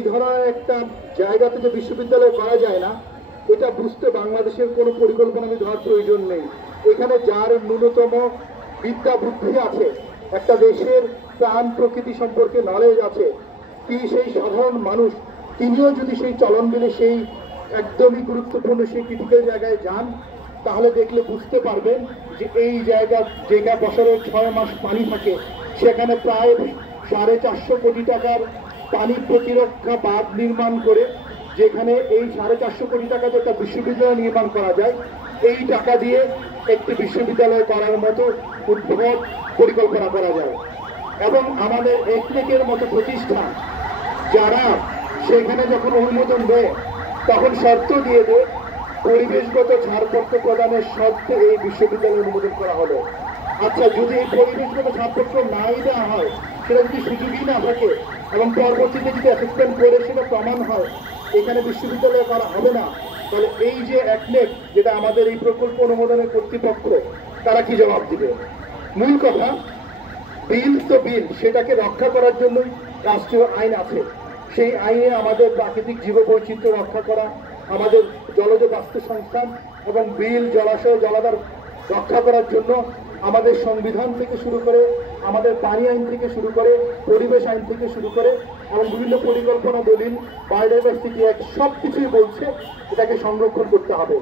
এই ধরনের একটা জায়গাতে যে বিশ্ববিদ্যালয় করা যায় না, এটা বুঝতে বাংলাদেশের কোনো পরিকল্পনা দেওয়ার প্রয়োজন নেই। এখানে যার ন্যূনতম বিদ্যা বুদ্ধি আছে, একটা দেশের প্রাণ প্রকৃতি সম্পর্কে নলেজ আছে, কি সেই সাধারণ মানুষ তিনিও যদি সেই চলনবিলে সেই একদমই গুরুত্বপূর্ণ সেই ক্রিটিক্যাল জায়গায় যান, তাহলে দেখলে বুঝতে পারবেন যে এই যেটা বছরের 6 মাস পানি থাকে, সেখানে প্রায় 450 কোটি টাকার পানি প্রতিরক্ষা বাঁধ নির্মাণ করে, যেখানে এই 450 কোটি টাকাতে একটা বিশ্ববিদ্যালয় নির্মাণ করা যায়, এই টাকা দিয়ে একটি বিশ্ববিদ্যালয় করার মতো উদ্ভব পরিকল্পনা করা যায়। এবং আমাদের একনেকের মতো প্রতিষ্ঠান যারা সেখানে যখন অনুমোদন দেয়, তখন শর্ত দিয়ে দেয় পরিবেশগত ছাড়পত্র প্রদানের শর্তে এই বিশ্ববিদ্যালয় অনুমোদন করা হলো। আচ্ছা, যদি এই পরিবেশগত ছাড়পত্র নাই দেওয়া হয়, সেটা যদি সুযোগই না থাকে এবং পরবর্তীতে যদি অ্যাসেসমেন্ট করে সেটা প্রমাণ হয় এখানে বিশ্ববিদ্যালয় করা হবে না, তাহলে এই যে একনেক, যেটা আমাদের এই প্রকল্প অনুমোদনের কর্তৃপক্ষ, তারা কি জবাব দিবে? মূল কথা, বিল তো বিল, সেটাকে রক্ষা করার জন্যই রাষ্ট্রীয় আইন আছে। সেই আইনে আমাদের প্রাকৃতিক জীববৈচিত্র্য রক্ষা করা, আমাদের জলজ বাস্তুসংস্থান এবং বিল, জলাশয়, জলাধার রক্ষা করার জন্য আমাদের সংবিধান থেকে শুরু করে, আমাদের পানি আইন থেকে শুরু করে, পরিবেশ আইন থেকে শুরু করে এবং বিভিন্ন পরিকল্পনা দলিল, বায়োডাইভার্সিটি অ্যাক্ট, সব কিছুই বলছে এটাকে সংরক্ষণ করতে হবে।